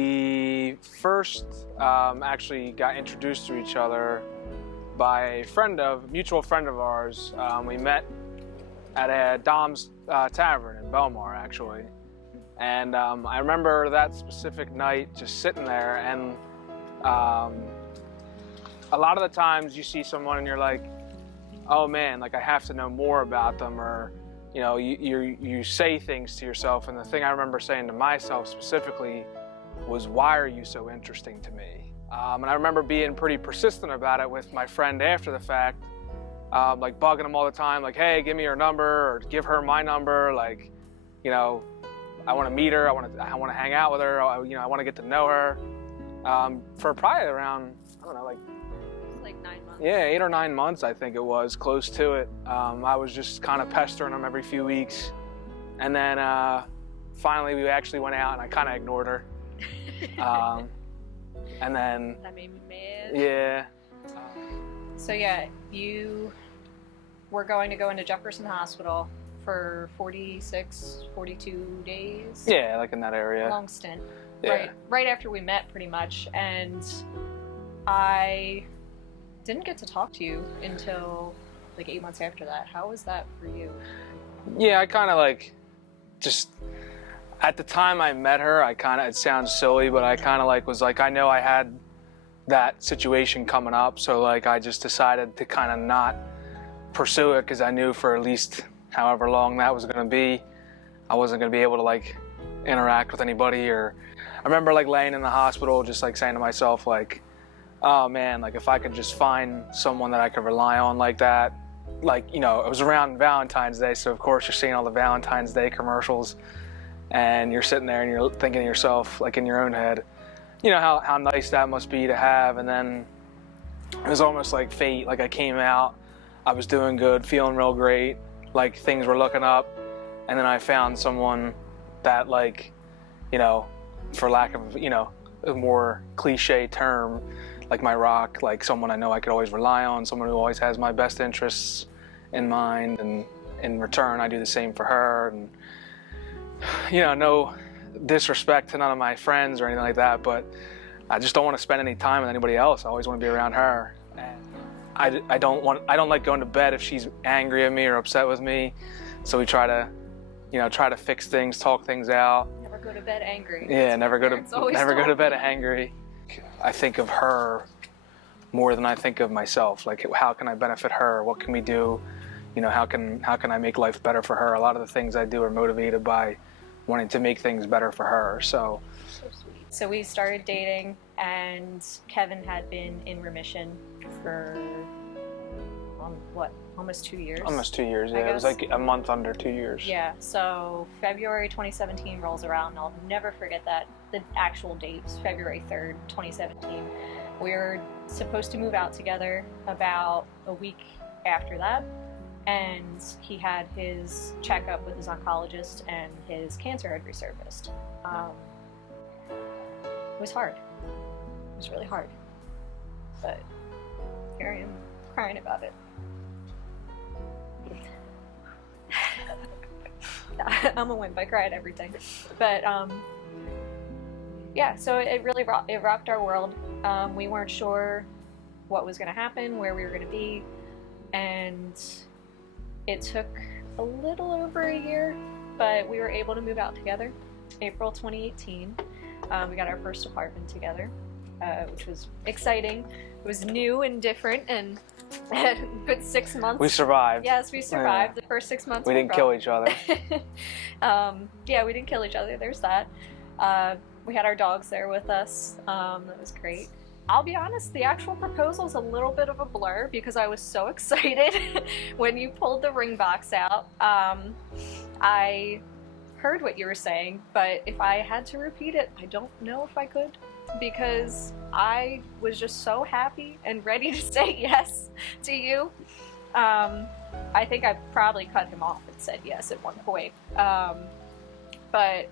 We first actually got introduced to each other by a mutual friend of ours. We met at a Dom's Tavern in Belmar, actually. And I remember that specific night just sitting there, and a lot of the times you see someone and you're like, oh man, like I have to know more about them, or you know, you say things to yourself, and the thing I remember saying to myself specifically was, why are you so interesting to me? And I remember being pretty persistent about it with my friend after the fact, like bugging him all the time, like, hey, give me your number, or give her my number, like, you know, I want to meet her, I want to hang out with her, you know, I want to get to know her. For probably around, I don't know, like 9 months. Yeah, 8 or 9 months, I think it was, close to it. I was just kind of pestering him every few weeks. And then finally we actually went out and I kind of ignored her. And then... That made me mad. Yeah. So yeah, you were going to go into Jefferson Hospital for 46, 42 days? Yeah, like in that area. Long stint. Yeah. Right after we met, pretty much. And I didn't get to talk to you until like 8 months after that. How was that for you? Yeah, I kind of like, just at the time I met her, it sounds silly, but I kind of like was like, I know I had that situation coming up, so like I just decided to kind of not pursue it, because I knew for at least however long that was going to be, I wasn't going to be able to like interact with anybody. Or I remember like laying in the hospital just like saying to myself like, oh man, like if I could just find someone that I could rely on like that. Like, you know, it was around Valentine's Day, so of course you're seeing all the Valentine's Day commercials, and you're sitting there and you're thinking to yourself, like in your own head, you know, how nice that must be to have. And then it was almost like fate. Like I came out, I was doing good, feeling real great, like things were looking up, and then I found someone that, like, you know, for lack of, you know, a more cliche term, like my rock, like someone I know I could always rely on, someone who always has my best interests in mind, and in return I do the same for her. And you know, no disrespect to none of my friends or anything like that, but I just don't want to spend any time with anybody else. I always want to be around her. And I don't like going to bed if she's angry at me or upset with me, so we try to fix things, talk things out. Never go to bed angry. Yeah, never go to bed angry. I think of her more than I think of myself. Like, how can I benefit her? What can we do? You know, how can I make life better for her? A lot of the things I do are motivated by wanting to make things better for her. So sweet. So we started dating, and Kevin had been in remission for almost 2 years? Almost 2 years, yeah. It was like a month under 2 years. Yeah, so February 2017 rolls around, and I'll never forget that. The actual date was February 3rd, 2017. We were supposed to move out together about a week after that, and he had his checkup with his oncologist, and his cancer had resurfaced. It was hard. It was really hard. But here I am crying about it. I'm a wimp, I cry at everything. But yeah, so it really rocked our world. We weren't sure what was going to happen, where we were going to be, and it took a little over a year, but we were able to move out together. April 2018, we got our first apartment together, which was exciting. It was new and different, and a good 6 months. We survived. Yes, we survived. Yeah. The first 6 months. We didn't kill each other. Yeah, we didn't kill each other. There's that. We had our dogs there with us. That was great. I'll be honest, the actual proposal is a little bit of a blur because I was so excited when you pulled the ring box out. I heard what you were saying, but if I had to repeat it, I don't know if I could, because I was just so happy and ready to say yes to you. I think I probably cut him off and said yes at one point. But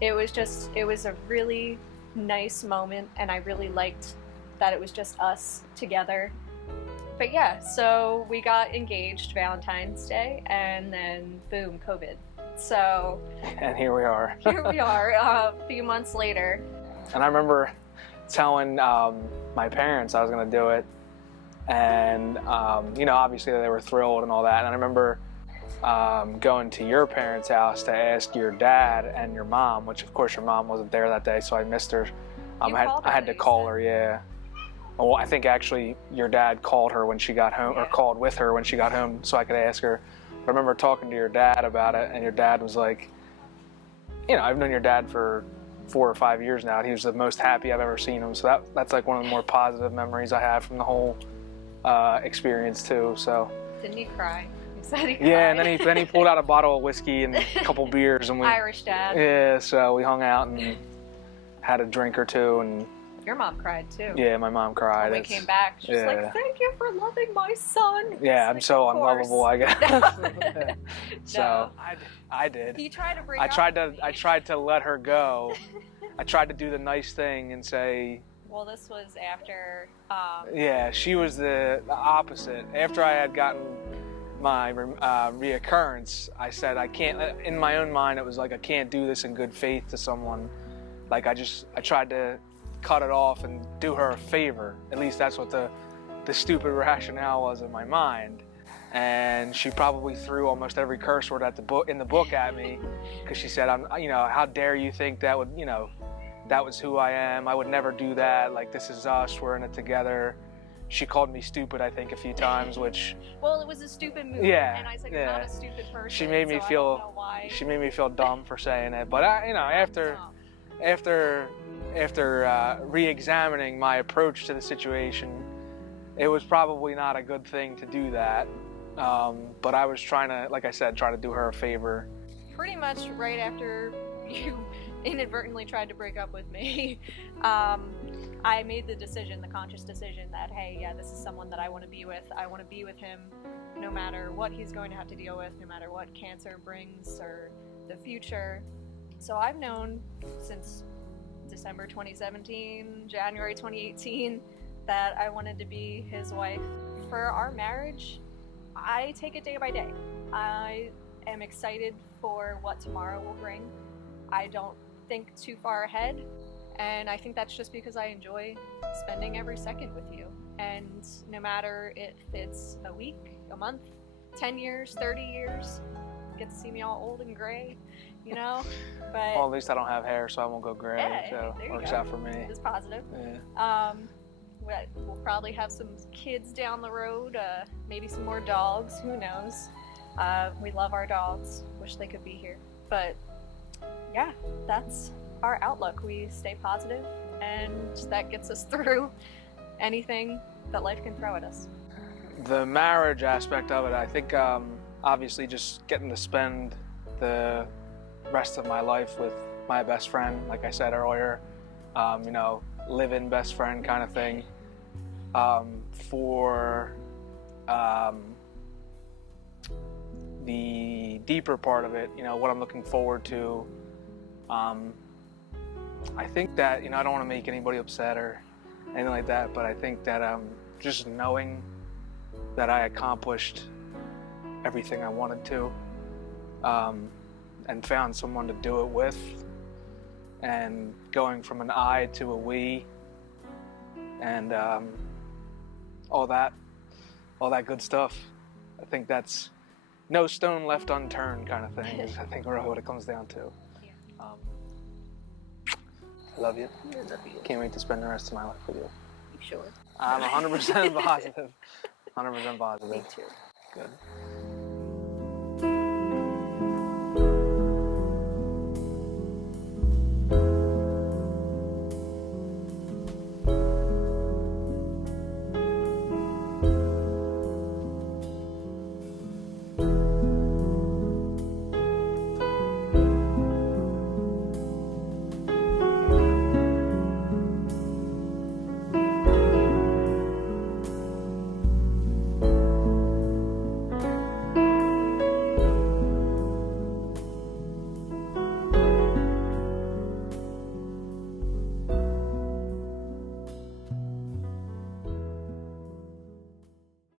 it was a really nice moment, and I really liked that it was just us together. But yeah, so we got engaged Valentine's Day, and then boom, COVID. So and here we are. Here we are, a few months later. And I remember telling my parents I was going to do it. And, you know, obviously they were thrilled and all that. And I remember going to your parents' house to ask your dad and your mom, which of course your mom wasn't there that day, so I missed her. I had to call her, yeah. Well, I think actually your dad called her when she got home, or called with her when she got home, so I could ask her. But I remember talking to your dad about it, and your dad was like, you know, I've known your dad for 4 or 5 years now, and he was the most happy I've ever seen him. So that's like one of the more positive memories I have from the whole experience too. So. Didn't he cry? He said he cried. Yeah, and then he pulled out a bottle of whiskey and a couple beers, and we Irish dad. Yeah, so we hung out and had a drink or two, and your mom cried too. Yeah, my mom cried. When we came back, she was like, "Thank you for loving my son." Yeah, I'm like, so unlovable, I guess. No. So I did. He tried to bring. I tried to let her go. I tried to do the nice thing and say. Well, this was after. Yeah, she was the opposite. After I had gotten my reoccurrence, I said I can't. In my own mind, it was like I can't do this in good faith to someone. Like I tried to cut it off and do her a favor. At least that's what the stupid rationale was in my mind. And she probably threw almost every curse word in the book at me, because she said, you know, how dare you think that would, you know, that was who I am. I would never do that. Like, this is us. We're in it together. She called me stupid, I think, a few times, which. Well, it was a stupid move. Yeah. And I said, you're not a stupid person. She made me feel. I don't know why. She made me feel dumb for saying it. But you know, after re-examining my approach to the situation, it was probably not a good thing to do that. But I was trying to, like I said, try to do her a favor. Pretty much right after you inadvertently tried to break up with me, I made the conscious decision that, hey, yeah, this is someone that I want to be with. I want to be with him no matter what he's going to have to deal with, no matter what cancer brings or the future. So I've known since December 2017, January 2018, that I wanted to be his wife. For our marriage, I take it day by day. I am excited for what tomorrow will bring. I don't think too far ahead, and I think that's just because I enjoy spending every second with you. And no matter if it's a week, a month, 10 years, 30 years, you get to see me all old and gray, you know? But well, at least I don't have hair, so I won't go gray, yeah, so it works out for me. It's positive. Yeah. We'll probably have some kids down the road, maybe some more dogs, who knows. We love our dogs, wish they could be here. But yeah, that's our outlook. We stay positive, and that gets us through anything that life can throw at us. The marriage aspect of it, I think obviously just getting to spend the rest of my life with my best friend, like I said earlier, you know, live-in best friend kind of thing. For the deeper part of it, you know, what I'm looking forward to, I think that, you know, I don't want to make anybody upset or anything like that, but I think that just knowing that I accomplished everything I wanted to, and found someone to do it with, and going from an I to a we, and all that good stuff. I think that's no stone left unturned kind of thing is I think really what it comes down to. Yeah. I love you. I love you. Can't wait to spend the rest of my life with you. You sure? I'm 100% positive. 100% positive. Me too. Good.